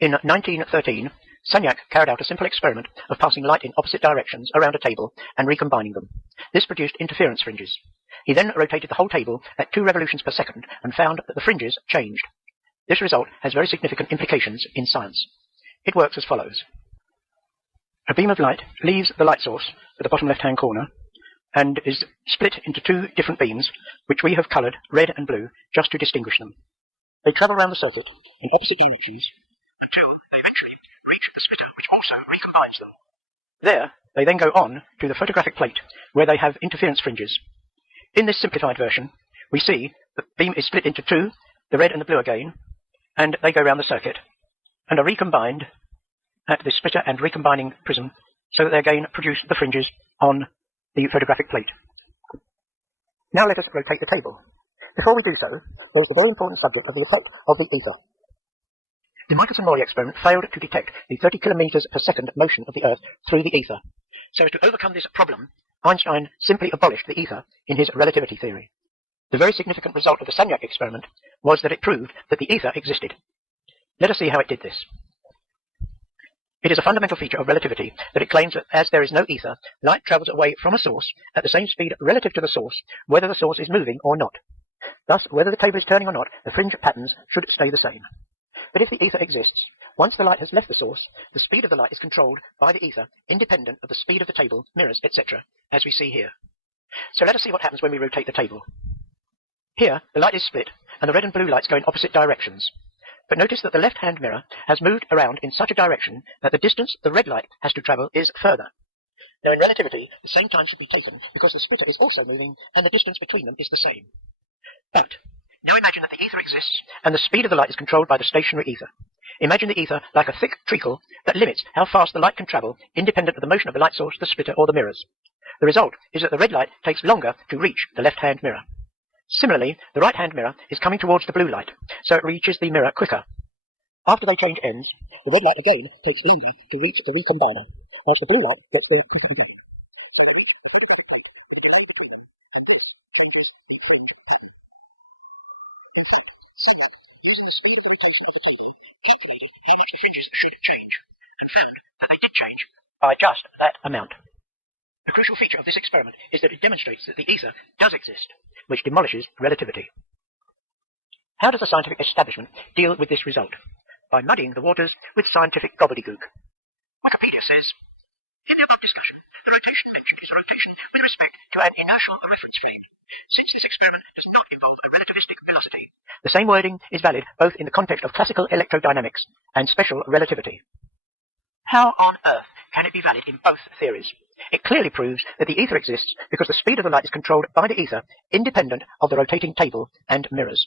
In 1913, Sagnac carried out a simple experiment of passing light in opposite directions around a table and recombining them. This produced interference fringes. He then rotated the whole table at 2 revolutions per second and found that the fringes changed. This result has very significant implications in science. It works as follows. A beam of light leaves the light source at the bottom left-hand corner and is split into 2 different beams, which we have coloured red and blue just to distinguish them. They travel around the circuit in opposite directions until they eventually reach the splitter, which also recombines them. There, they then go on to the photographic plate, where they have interference fringes. In this simplified version, we see the beam is split into 2, the red and the blue again, and they go around the circuit, and are recombined at the splitter and recombining prism, so that they again produce the fringes on the photographic plate. Now let us rotate the table. Before we do so, there is the very important subject of the effect of the ether. The Michelson-Morley experiment failed to detect the 30 kilometers per second motion of the Earth through the ether. So as to overcome this problem, Einstein simply abolished the ether in his relativity theory. The very significant result of the Sagnac experiment was that it proved that the ether existed. Let us see how it did this. It is a fundamental feature of relativity that it claims that as there is no ether, light travels away from a source at the same speed relative to the source, whether the source is moving or not. Thus, whether the table is turning or not, the fringe patterns should stay the same. But if the ether exists, once the light has left the source, the speed of the light is controlled by the ether, independent of the speed of the table, mirrors, etc., as we see here. So let us see what happens when we rotate the table. Here, the light is split, and the red and blue lights go in opposite directions. But notice that the left-hand mirror has moved around in such a direction that the distance the red light has to travel is further. Now in relativity, the same time should be taken because the splitter is also moving and the distance between them is the same. But now imagine that the ether exists and the speed of the light is controlled by the stationary ether. Imagine the ether like a thick treacle that limits how fast the light can travel, independent of the motion of the light source, the splitter, or the mirrors. The result is that the red light takes longer to reach the left-hand mirror. Similarly, the right-hand mirror is coming towards the blue light, so it reaches the mirror quicker. After they change ends, the red light again takes longer to reach the recombiner, as the blue light gets the fringes should change, and found that they did change by just that amount. The crucial feature of this experiment is that it demonstrates that the ether does exist, which demolishes relativity. How does the scientific establishment deal with this result? By muddying the waters with scientific gobbledygook. Wikipedia says, in the above discussion, the rotation mentioned is a rotation with respect to an inertial reference frame, since this experiment does not involve a relativistic velocity. The same wording is valid both in the context of classical electrodynamics and special relativity. How on earth can it be valid in both theories? It clearly proves that the ether exists because the speed of the light is controlled by the ether, independent of the rotating table and mirrors.